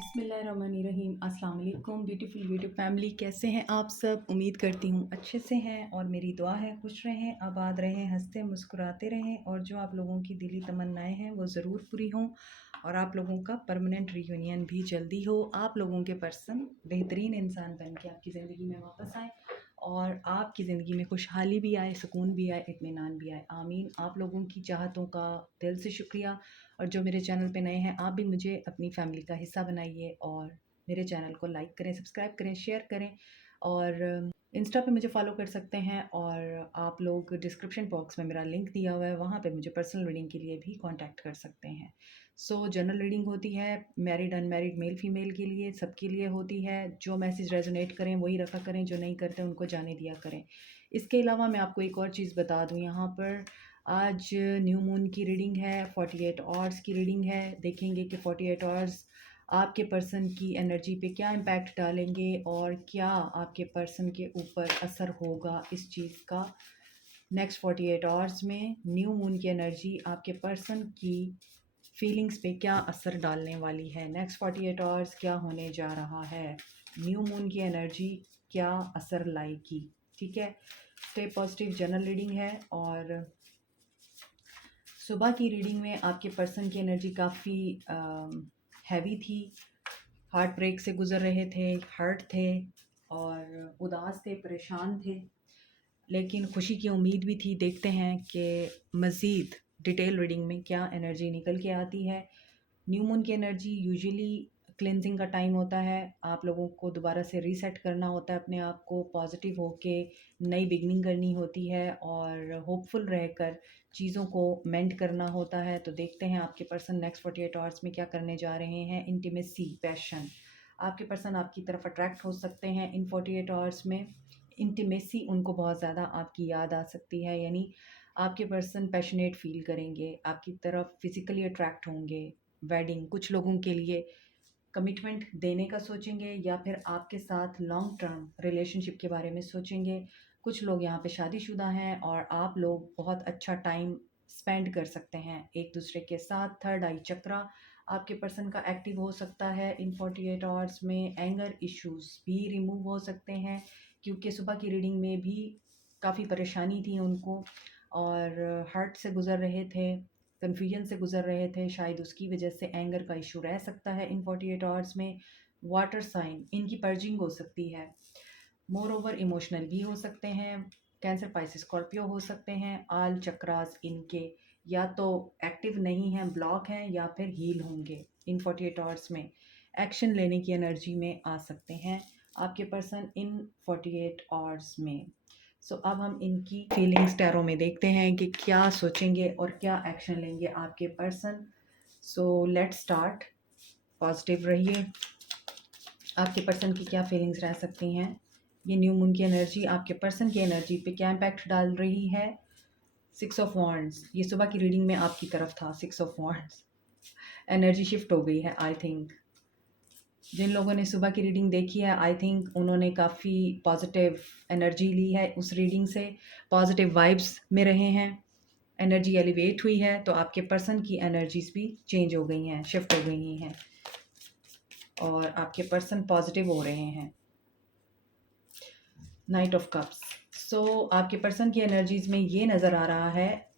बिस्मिल्लाहिर्रहमानिर्रहीम। अस्सलाम वालेकुम ब्यूटीफुल यूट्यूब फैमिली, कैसे हैं आप सब? उम्मीद करती हूँ अच्छे से हैं और मेरी दुआ है खुश रहें, आबाद रहें, हंसते मुस्कुराते रहें और जो आप लोगों की दिली तमन्नाएं हैं वो ज़रूर पूरी हों और आप लोगों का परमानेंट रीयूनियन भी जल्दी हो। आप लोगों के पर्सन बेहतरीन इंसान बन के आपकी ज़िंदगी में वापस आए और आपकी ज़िंदगी में खुशहाली भी आए, सुकून भी आए, इत्मीनान भी आए। आमीन। आप लोगों की चाहतों का दिल से शुक्रिया। और जो मेरे चैनल पे नए हैं, आप भी मुझे अपनी फैमिली का हिस्सा बनाइए और मेरे चैनल को लाइक करें, सब्सक्राइब करें, शेयर करें और इंस्टा पे मुझे फॉलो कर सकते हैं। और आप लोग डिस्क्रिप्शन बॉक्स में मेरा लिंक दिया हुआ है, वहाँ पे मुझे पर्सनल रीडिंग के लिए भी कांटेक्ट कर सकते हैं। जनरल रीडिंग होती है मैरिड अनमैरिड मेल फीमेल के लिए, सबके लिए होती है। जो मैसेज रेजोनेट करें वही रखा करें, जो नहीं करते उनको जाने दिया करें। इसके अलावा मैं आपको एक और चीज़ बता दूँ, यहाँ पर आज न्यू मून की रीडिंग है, 48 आवर्स की रीडिंग है। देखेंगे कि 48 आवर्स आपके पर्सन की एनर्जी पे क्या इम्पैक्ट डालेंगे और क्या आपके पर्सन के ऊपर असर होगा इस चीज़ का। नेक्स्ट 48 आवर्स में न्यू मून की एनर्जी आपके पर्सन की फीलिंग्स पे क्या असर डालने वाली है। नेक्स्ट 48 आवर्स क्या होने जा रहा है, न्यू मून की एनर्जी क्या असर लाएगी। ठीक है, स्टे पॉजिटिव जनरल रीडिंग है। और सुबह की रीडिंग में आपके पर्सन की एनर्जी काफ़ी हैवी थी, हार्ट ब्रेक से गुज़र रहे थे, हर्ट थे और उदास थे, परेशान थे, लेकिन खुशी की उम्मीद भी थी। देखते हैं कि मज़ीद डिटेल रीडिंग में क्या एनर्जी निकल के आती है। न्यू मून की एनर्जी यूजुअली क्लेंजिंग का टाइम होता है, आप लोगों को दोबारा से रीसेट करना होता है, अपने आप को पॉजिटिव होके नई बिगनिंग करनी होती है और होपफुल रहकर चीज़ों को मेंड करना होता है। तो देखते हैं आपके पर्सन नेक्स्ट 48 आवर्स में क्या करने जा रहे हैं। इंटीमेसी, पैशन, आपके पर्सन आपकी तरफ अट्रैक्ट हो सकते हैं इन 48 आवर्स में। इंटीमेसी, उनको बहुत ज़्यादा आपकी याद आ सकती है, यानी आपके पर्सन पैशनेट फील करेंगे, आपकी तरफ फिज़िकली अट्रैक्ट होंगे। वेडिंग, कुछ लोगों के लिए कमिटमेंट देने का सोचेंगे या फिर आपके साथ लॉन्ग टर्म रिलेशनशिप के बारे में सोचेंगे। कुछ लोग यहाँ पे शादीशुदा हैं और आप लोग बहुत अच्छा टाइम स्पेंड कर सकते हैं एक दूसरे के साथ। थर्ड आई चक्रा आपके पर्सन का एक्टिव हो सकता है इन 48 आवर्स में। एंगर इश्यूज भी रिमूव हो सकते हैं क्योंकि सुबह की रीडिंग में भी काफ़ी परेशानी थी उनको और हर्ट से गुज़र रहे थे, कन्फ्यूजन से गुज़र रहे थे, शायद उसकी वजह से एंगर का इशू रह सकता है इन 48 आवर्स में। वाटर साइन, इनकी पर्जिंग हो सकती है। मोर ओवर इमोशनल भी हो सकते हैं, कैंसर, पाइसिस, स्कॉर्पियो हो सकते हैं। आल चक्रास इनके या तो एक्टिव नहीं हैं, ब्लॉक हैं, या फिर हील होंगे इन 48 आवर्स में। एक्शन लेने की एनर्जी में आ सकते हैं आपके पर्सन इन 48 आवर्स में। अब हम इनकी फीलिंग्स टैरो में देखते हैं कि क्या सोचेंगे और क्या एक्शन लेंगे आपके पर्सन। Let's start. पॉजिटिव रहिए, आपके पर्सन की क्या फीलिंग्स रह सकती हैं। ये न्यू मून की एनर्जी आपके पर्सन की एनर्जी पे क्या इम्पैक्ट डाल रही है। 6 ऑफ वॉन्ड्स, ये सुबह की रीडिंग में आपकी तरफ था। 6 ऑफ वॉन्ड्स, एनर्जी शिफ्ट हो गई है। आई थिंक जिन लोगों ने सुबह की रीडिंग देखी है, आई थिंक उन्होंने काफ़ी पॉजिटिव एनर्जी ली है उस रीडिंग से, पॉजिटिव वाइब्स में रहे हैं, एनर्जी एलिवेट हुई है। तो आपके पर्सन की एनर्जीज भी चेंज हो गई हैं, शिफ्ट हो गई हैं और आपके पर्सन पॉजिटिव हो रहे हैं। नाइट ऑफ कप्स, आपके पर्सन की एनर्जीज में ये नज़र आ रहा है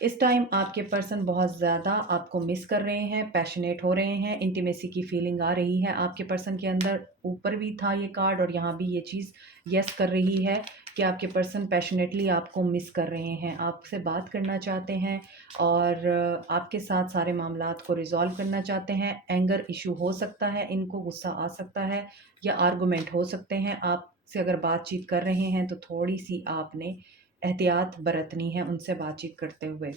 इस टाइम आपके पर्सन बहुत ज़्यादा आपको मिस कर रहे हैं, पैशनेट हो रहे हैं, इंटीमेसी की फीलिंग आ रही है आपके पर्सन के अंदर। ऊपर भी था ये कार्ड और यहाँ भी ये चीज़ यस कर रही है कि आपके पर्सन पैशनेटली आपको मिस कर रहे हैं, आपसे बात करना चाहते हैं और आपके साथ सारे मामलात को रिजॉल्व करना चाहते हैं। एंगर इशू हो सकता है, इनको गुस्सा आ सकता है या आर्गूमेंट हो सकते हैं। आपसे अगर बातचीत कर रहे हैं तो थोड़ी सी आपने एहतियात बरतनी है उनसे बातचीत करते हुए।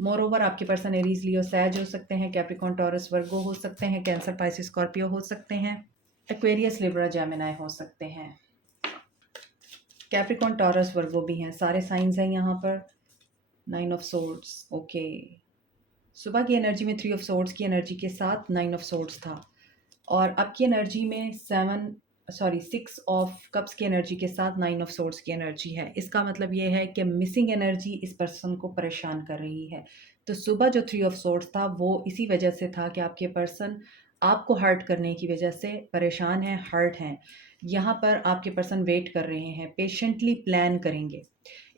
मोर ओवर आपके पर्सन एरीज, लियो, सैज हो सकते हैं, कैप्रिकॉन, टॉरस, वर्गो हो सकते हैं, कैंसर, पाइसिस, स्कॉर्पियो हो सकते हैं, एक्वेरियस, लिब्रा, जेमिनी हो सकते हैं। कैप्रिकॉन, टॉरस, वर्गो भी हैं, सारे साइंस हैं यहाँ पर। 9 ऑफ सोर्ड्स, ओके। सुबह की एनर्जी में 3 ऑफ सोर्ड्स की एनर्जी के साथ 9 ऑफ सोर्ड्स था और अब की एनर्जी में 6 ऑफ कप्स की एनर्जी के साथ 9 ऑफ सोर्ड्स की एनर्जी है। इसका मतलब ये है कि मिसिंग एनर्जी इस पर्सन को परेशान कर रही है। तो सुबह जो 3 ऑफ सोर्ड्स था वो इसी वजह से था कि आपके पर्सन आपको हर्ट करने की वजह से परेशान हैं, हर्ट हैं। यहाँ पर आपके पर्सन वेट कर रहे हैं, पेशेंटली प्लान करेंगे।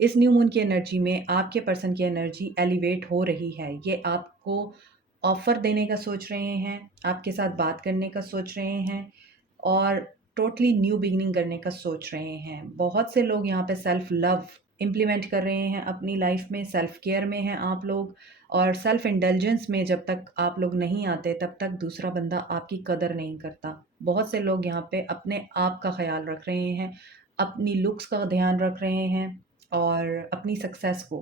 इस न्यू मून की एनर्जी में आपके पर्सन की एनर्जी एलिवेट हो रही है। ये आपको ऑफ़र देने का सोच रहे हैं, आपके साथ बात करने का सोच रहे हैं और टोटली न्यू बिगिनिंग करने का सोच रहे हैं। बहुत से लोग यहाँ पे सेल्फ लव इम्प्लीमेंट कर रहे हैं अपनी लाइफ में, सेल्फ केयर में हैं आप लोग, और सेल्फ इंडल्जेंस में जब तक आप लोग नहीं आते तब तक दूसरा बंदा आपकी कदर नहीं करता। बहुत से लोग यहाँ पे अपने आप का ख्याल रख रहे हैं, अपनी लुक्स का ध्यान रख रहे हैं और अपनी सक्सेस को,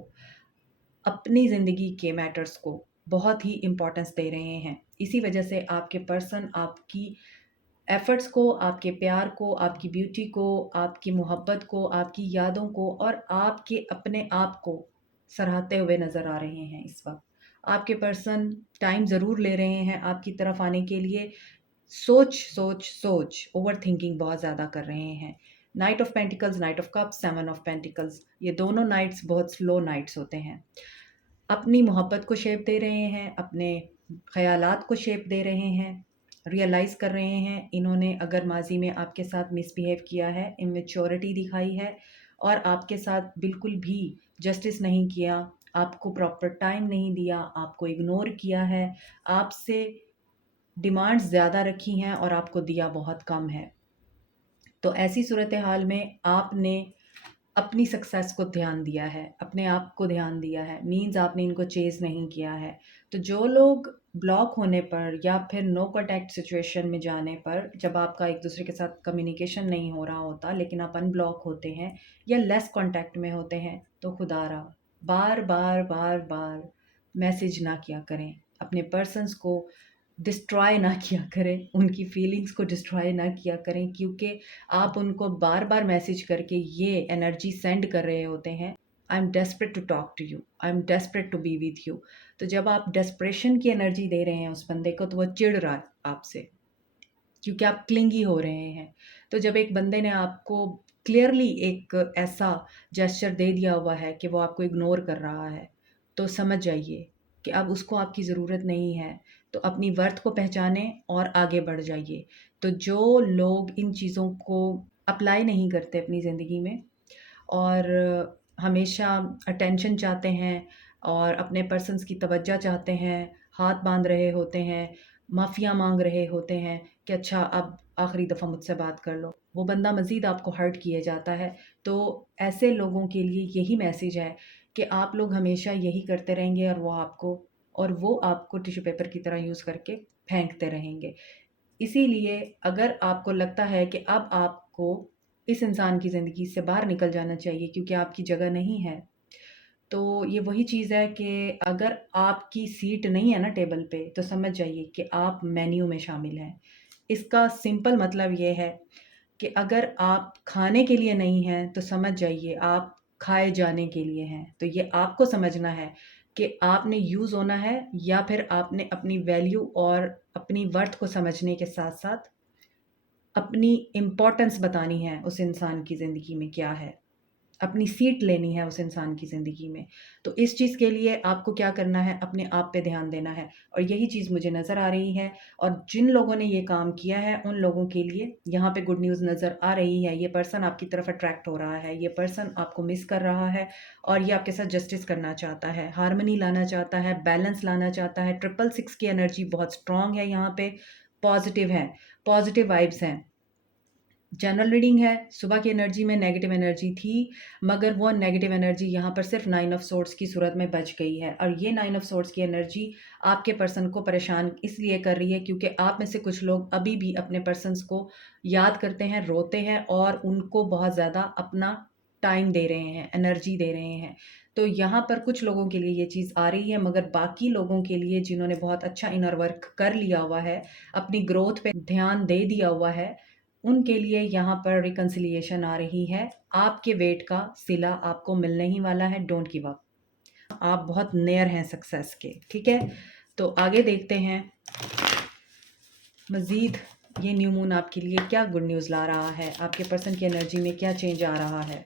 अपनी ज़िंदगी के मैटर्स को बहुत ही इम्पोर्टेंस दे रहे हैं। इसी वजह से आपके पर्सन आपकी एफ़र्ट्स को, आपके प्यार को, आपकी ब्यूटी को, आपकी मोहब्बत को, आपकी यादों को और आपके अपने आप को सराहते हुए नज़र आ रहे हैं इस वक़्त। आपके पर्सन टाइम ज़रूर ले रहे हैं आपकी तरफ आने के लिए। सोच ओवरथिंकिंग बहुत ज़्यादा कर रहे हैं। Night of pentacles, night of cups, 7 of pentacles, ये दोनों नाइट्स बहुत स्लो नाइट्स होते हैं। अपनी मोहब्बत को शेप दे रहे हैं, अपने ख़यालात को शेप दे रहे हैं, रियलाइज़ कर रहे हैं इन्होंने अगर माज़ी में आपके साथ मिसबिहेव किया है, इमैच्योरिटी दिखाई है और आपके साथ बिल्कुल भी जस्टिस नहीं किया, आपको प्रॉपर टाइम नहीं दिया, आपको इग्नोर किया है, आपसे डिमांड्स ज़्यादा रखी हैं और आपको दिया बहुत कम है। तो ऐसी सूरत हाल में आपने अपनी सक्सेस को ध्यान दिया है, अपने आप को ध्यान दिया है, मीन्स आपने इनको चेज़ नहीं किया है। तो जो लोग ब्लॉक होने पर या फिर नो कॉन्टैक्ट सिचुएशन में जाने पर, जब आपका एक दूसरे के साथ कम्युनिकेशन नहीं हो रहा होता लेकिन आप अनब्लॉक होते हैं या लेस कॉन्टैक्ट में होते हैं, तो खुदारा बार-बार मैसेज ना किया करें। अपने पर्सन्स को डिस्ट्रॉय ना किया करें, उनकी फीलिंग्स को डिस्ट्रॉय ना किया करें, क्योंकि आप उनको बार-बार मैसेज करके ये एनर्जी सेंड कर रहे होते हैं, I am desperate to talk to you, I am desperate to be with you. तो जब आप डेस्परेशन की एनर्जी दे रहे हैं उस बंदे को, तो वो चिढ़ रहा है आपसे, क्योंकि आप क्लिंगी हो रहे हैं। तो जब एक बंदे ने आपको क्लियरली एक ऐसा जेस्चर दे दिया हुआ है कि वो आपको इग्नोर कर रहा है, तो समझ जाइए कि अब उसको आपकी ज़रूरत नहीं है। तो अपनी वर्थ को पहचानें और आगे बढ़ जाइए। तो जो लोग इन चीज़ों को अप्लाई नहीं करते अपनी ज़िंदगी में और हमेशा अटेंशन चाहते हैं और अपने पर्सन्स की तवज्जो चाहते हैं, हाथ बांध रहे होते हैं, माफ़ियाँ मांग रहे होते हैं कि अच्छा अब आखिरी दफ़ा मुझसे बात कर लो, वो बंदा मज़ीद आपको हर्ट किए जाता है। तो ऐसे लोगों के लिए यही मैसेज है कि आप लोग हमेशा यही करते रहेंगे और वो आपको टिश्यू पेपर की तरह यूज़ करके फेंकते रहेंगे। इसीलिए अगर आपको लगता है कि अब आपको इस इंसान की ज़िंदगी से बाहर निकल जाना चाहिए क्योंकि आपकी जगह नहीं है, तो ये वही चीज़ है कि अगर आपकी सीट नहीं है ना टेबल पे, तो समझ जाइए कि आप मेन्यू में शामिल हैं। इसका सिंपल मतलब ये है कि अगर आप खाने के लिए नहीं हैं, तो समझ जाइए आप खाए जाने के लिए हैं। तो ये आपको समझना है कि आपने यूज़ होना है या फिर आपने अपनी वैल्यू और अपनी वर्थ को समझने के साथ-साथ अपनी इम्पोर्टेंस बतानी है उस इंसान की ज़िंदगी में क्या है। अपनी सीट लेनी है उस इंसान की ज़िंदगी में। तो इस चीज़ के लिए आपको क्या करना है, अपने आप पे ध्यान देना है और यही चीज़ मुझे नज़र आ रही है और जिन लोगों ने ये काम किया है, उन लोगों के लिए यहाँ पे गुड न्यूज़ नज़र आ रही है। ये पर्सन आपकी तरफ अट्रैक्ट हो रहा है, ये पर्सन आपको मिस कर रहा है और ये आपके साथ जस्टिस करना चाहता है, हार्मनी लाना चाहता है, बैलेंस लाना चाहता है। 666 की एनर्जी बहुत स्ट्रॉन्ग है यहाँ पे, पॉज़िटिव है, पॉज़िटिव वाइब्स हैं। जनरल रीडिंग है, सुबह की एनर्जी में नेगेटिव एनर्जी थी, मगर वो नेगेटिव एनर्जी यहाँ पर सिर्फ 9 ऑफ सोर्ड्स की सूरत में बच गई है और ये 9 ऑफ सोर्ड्स की एनर्जी आपके पर्सन को परेशान इसलिए कर रही है क्योंकि आप में से कुछ लोग अभी भी अपने पर्सन्स को याद करते हैं, रोते हैं और उनको बहुत ज़्यादा अपना टाइम दे रहे हैं, एनर्जी दे रहे हैं। तो यहाँ पर कुछ लोगों के लिए ये चीज़ आ रही है, मगर बाकी लोगों के लिए जिन्होंने बहुत अच्छा इनर वर्क कर लिया हुआ है, अपनी ग्रोथ पे ध्यान दे दिया हुआ है, उनके लिए यहाँ पर रिकन्सिलिएशन आ रही है। आपके वेट का सिला आपको मिलने ही वाला है, डोंट गिव अप। आप बहुत नियर हैं सक्सेस के, ठीक है? तो आगे देखते हैं मज़ीद ये न्यू मून आपके लिए क्या गुड न्यूज़ ला रहा है, आपके पर्सन की एनर्जी में क्या चेंज आ रहा है।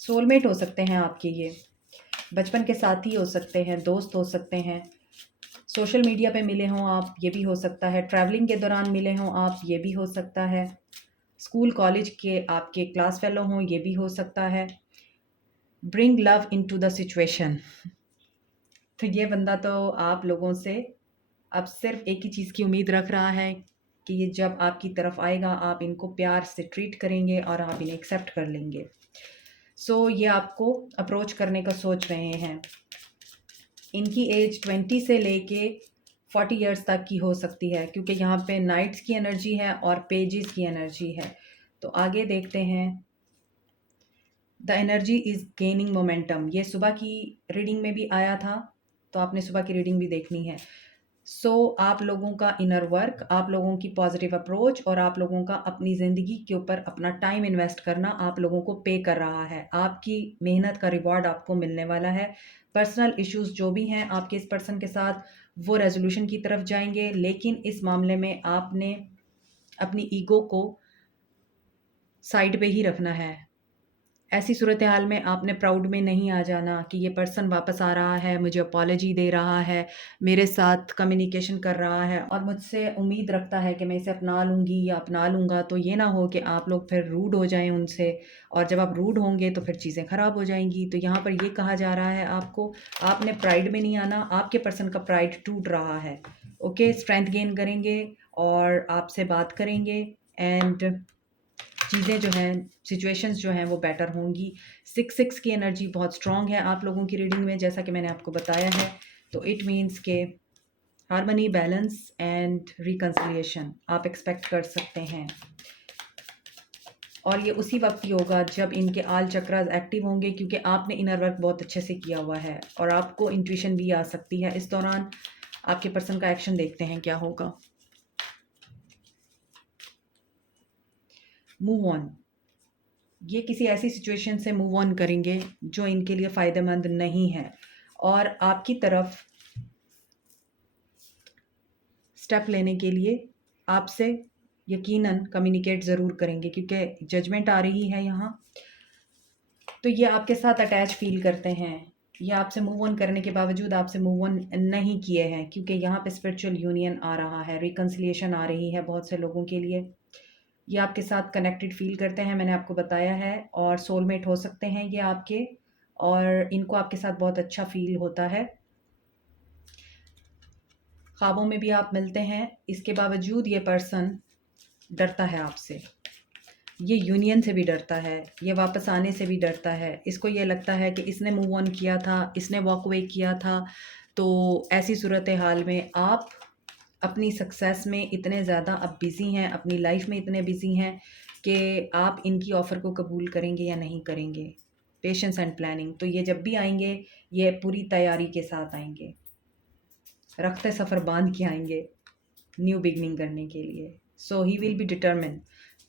सोलमेट हो सकते हैं आपके ये, बचपन के साथी हो सकते हैं, दोस्त हो सकते हैं, सोशल मीडिया पे मिले हों आप, ये भी हो सकता है। ट्रैवलिंग के दौरान मिले हों आप, ये भी हो सकता है। स्कूल कॉलेज के आपके क्लास फेलो हों, ये भी हो सकता है। Bring love into the situation. तो ये बंदा तो आप लोगों से अब सिर्फ एक ही चीज़ की उम्मीद रख रहा है कि ये जब आपकी तरफ आएगा आप इनको प्यार से ट्रीट करेंगे और आप इन्हें एक्सेप्ट कर लेंगे। ये आपको अप्रोच करने का सोच रहे हैं। इनकी एज 20 से लेके 40 इयर्स तक की हो सकती है, क्योंकि यहाँ पे नाइट्स की एनर्जी है और पेजेस की एनर्जी है। तो आगे देखते हैं। The energy is gaining momentum, ये सुबह की रीडिंग में भी आया था, तो आपने सुबह की रीडिंग भी देखनी है। आप लोगों का इनर वर्क, आप लोगों की पॉजिटिव अप्रोच और आप लोगों का अपनी ज़िंदगी के ऊपर अपना टाइम इन्वेस्ट करना आप लोगों को पे कर रहा है। आपकी मेहनत का रिवॉर्ड आपको मिलने वाला है। पर्सनल इश्यूज़ जो भी हैं आपके इस पर्सन के साथ, वो रेजोल्यूशन की तरफ जाएंगे, लेकिन इस मामले में आपने अपनी ईगो को साइड पे ही रखना है। ऐसी सूरत हाल में आपने प्राउड में नहीं आ जाना कि ये पर्सन वापस आ रहा है, मुझे अपॉलजी दे रहा है, मेरे साथ कम्युनिकेशन कर रहा है और मुझसे उम्मीद रखता है कि मैं इसे अपना लूँगी या अपना लूँगा। तो ये ना हो कि आप लोग फिर रूड हो जाएं उनसे, और जब आप रूड होंगे तो फिर चीज़ें ख़राब हो जाएंगी। तो यहाँ पर ये कहा जा रहा है आपको, आपने प्राइड में नहीं आना, आपके पर्सन का प्राइड टूट रहा है। ओके, स्ट्रेंथ गेन करेंगे और आपसे बात करेंगे एंड चीज़ें जो हैं, सिचुएशंस जो हैं वो बेटर होंगी। 6 की एनर्जी बहुत स्ट्रॉन्ग है आप लोगों की रीडिंग में, जैसा कि मैंने आपको बताया है। तो इट मीन्स के हार्मनी, बैलेंस एंड रिकन्सिलिएशन आप एक्सपेक्ट कर सकते हैं। और ये उसी वक्त ही होगा जब इनके आल चक्रास एक्टिव होंगे, क्योंकि आपने इनर वर्क बहुत अच्छे से किया हुआ है और आपको इंट्यूशन भी आ सकती है इस दौरान। आपके पर्सन का एक्शन देखते हैं क्या होगा। मूव ऑन, ये किसी ऐसी सिचुएशन से मूव ऑन करेंगे जो इनके लिए फ़ायदेमंद नहीं है, और आपकी तरफ स्टेप लेने के लिए आपसे यकीनन कम्युनिकेट ज़रूर करेंगे, क्योंकि जजमेंट आ रही है यहाँ। तो ये आपके साथ अटैच फील करते हैं, ये आपसे मूव ऑन करने के बावजूद आपसे मूव ऑन नहीं किए हैं, क्योंकि यहाँ पे स्पिरिचुअल यूनियन आ रहा है, रिकन्सिलिएशन आ रही है बहुत से लोगों के लिए। ये आपके साथ कनेक्टेड फ़ील करते हैं, मैंने आपको बताया है, और सोलमेट हो सकते हैं ये आपके, और इनको आपके साथ बहुत अच्छा फ़ील होता है। ख्वाबों में भी आप मिलते हैं, इसके बावजूद ये पर्सन डरता है आपसे। ये यूनियन से भी डरता है, ये वापस आने से भी डरता है। इसको ये लगता है कि इसने मूव ऑन किया था, इसने वॉक अवे किया था। तो ऐसी सूरत हाल में आप अपनी सक्सेस में इतने ज़्यादा अब बिज़ी हैं, अपनी लाइफ में इतने बिज़ी हैं कि आप इनकी ऑफ़र को कबूल करेंगे या नहीं करेंगे। पेशेंस एंड प्लानिंग, तो ये जब भी आएंगे ये पूरी तैयारी के साथ आएंगे, रखते सफ़र बांध के आएंगे न्यू बिगनिंग करने के लिए। ही विल बी डिटरमिन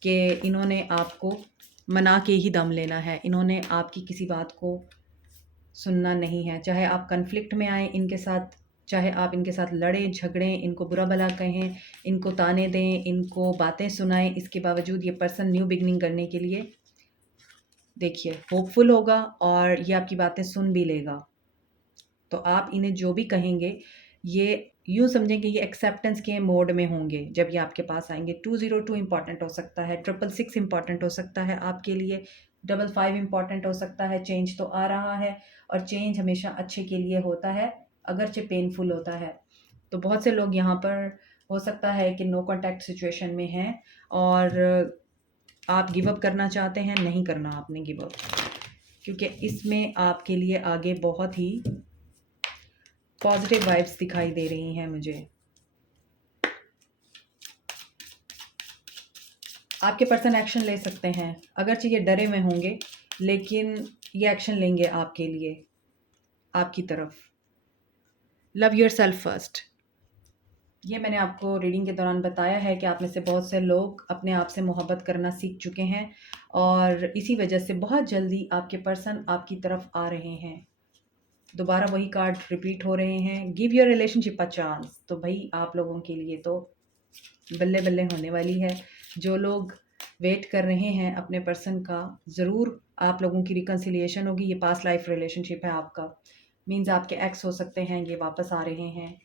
कि इन्होंने आपको मना के ही दम लेना है, इन्होंने आपकी किसी बात को सुनना नहीं है। चाहे आप कन्फ्लिक्ट में आएँ इनके साथ, चाहे आप इनके साथ लड़ें झगड़ें, इनको बुरा भला कहें, इनको ताने दें, इनको बातें सुनाएं, इसके बावजूद ये पर्सन न्यू बिगनिंग करने के लिए देखिए होपफुल होगा और ये आपकी बातें सुन भी लेगा। तो आप इन्हें जो भी कहेंगे, ये यूँ समझें कि ये एक्सेप्टेंस के मोड में होंगे जब ये आपके पास आएँगे। 202 इम्पॉर्टेंट हो सकता है, 666 इम्पॉर्टेंट हो सकता है आपके लिए, 55 इम्पॉर्टेंट हो सकता है। चेंज तो आ रहा है, और चेंज हमेशा अच्छे के लिए होता है, अगरचे पेनफुल होता है। तो बहुत से लोग यहाँ पर हो सकता है कि नो कॉन्टैक्ट सिचुएशन में हैं और आप गिव अप करना चाहते हैं, नहीं करना आपने गिव अप, क्योंकि इसमें आपके लिए आगे बहुत ही पॉजिटिव वाइब्स दिखाई दे रही हैं मुझे। आपके पर्सन एक्शन ले सकते हैं, अगरचे ये डरे हुए होंगे, लेकिन ये एक्शन लेंगे आपके लिए, आपकी तरफ। लव योर सेल्फ फर्स्ट, ये मैंने आपको रीडिंग के दौरान बताया है कि आप में से बहुत से लोग अपने आप से मोहब्बत करना सीख चुके हैं, और इसी वजह से बहुत जल्दी आपके पर्सन आपकी तरफ आ रहे हैं। दोबारा वही कार्ड रिपीट हो रहे हैं, give your relationship a chance. तो भाई आप लोगों के लिए तो बल्ले बल्ले होने वाली है। जो लोग वेट कर रहे हैं अपने पर्सन का, ज़रूर आप लोगों की रिकन्सिलिएशन होगी। ये पास्ट लाइफ रिलेशनशिप है आपका, मीन्स आपके एक्स हो सकते हैं, ये वापस आ रहे हैं।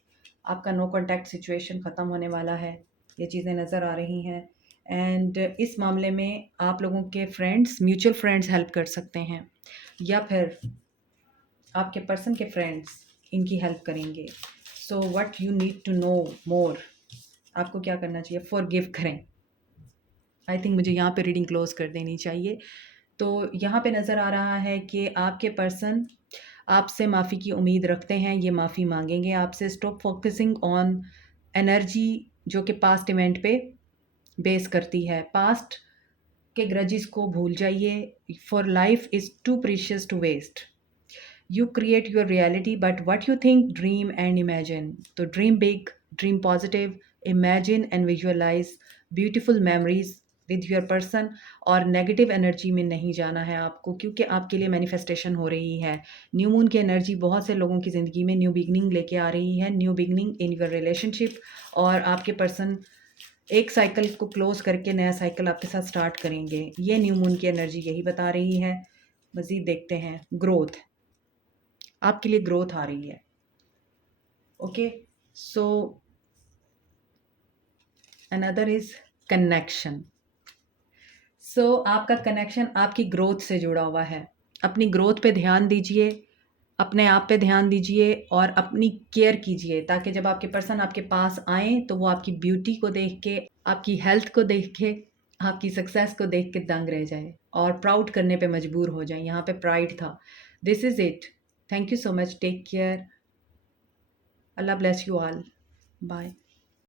आपका नो कॉन्टैक्ट सिचुएशन ख़त्म होने वाला है, ये चीज़ें नज़र आ रही हैं। एंड इस मामले में आप लोगों के फ्रेंड्स, म्यूचुअल फ्रेंड्स हेल्प कर सकते हैं, या फिर आपके पर्सन के फ्रेंड्स इनकी हेल्प करेंगे। So what you need to know more, आपको क्या करना चाहिए, फॉरगिव करें। आई थिंक मुझे यहाँ पे रीडिंग क्लोज कर देनी चाहिए। तो यहाँ पे नज़र आ रहा है कि आपके पर्सन आपसे माफ़ी की उम्मीद रखते हैं, ये माफ़ी मांगेंगे आपसे। स्टॉप फोकसिंग ऑन एनर्जी जो कि पास्ट इवेंट पे बेस करती है। पास्ट के ग्रजेस को भूल जाइए। For life is too precious to waste. You create your reality, but what you think, dream and imagine. So dream big, dream positive, imagine and visualize beautiful memories with your person। और negative energy में नहीं जाना है आपको, क्योंकि आपके लिए manifestation हो रही है। न्यू मून की एनर्जी बहुत से लोगों की ज़िंदगी में न्यू बिगनिंग लेके आ रही है, new beginning in your relationship. और आपके पर्सन एक साइकिल को क्लोज करके नया साइकिल आपके साथ स्टार्ट करेंगे। ये न्यू मून की एनर्जी यही बता रही है। मज़ीद देखते हैं। ग्रोथ, आपके लिए ग्रोथ आ रही है। Okay, so another is connection. So आपका कनेक्शन आपकी ग्रोथ से जुड़ा हुआ है। अपनी ग्रोथ पे ध्यान दीजिए, अपने आप पे ध्यान दीजिए और अपनी केयर कीजिए, ताकि जब आपके पर्सन आपके पास आए तो वो आपकी ब्यूटी को देख के, आपकी हेल्थ को देख के, आपकी सक्सेस को देख के दंग रह जाए और प्राउड करने पे मजबूर हो जाए। यहाँ पे प्राइड था। This is it. Thank you so much. Take care. Allah bless you all. Bye.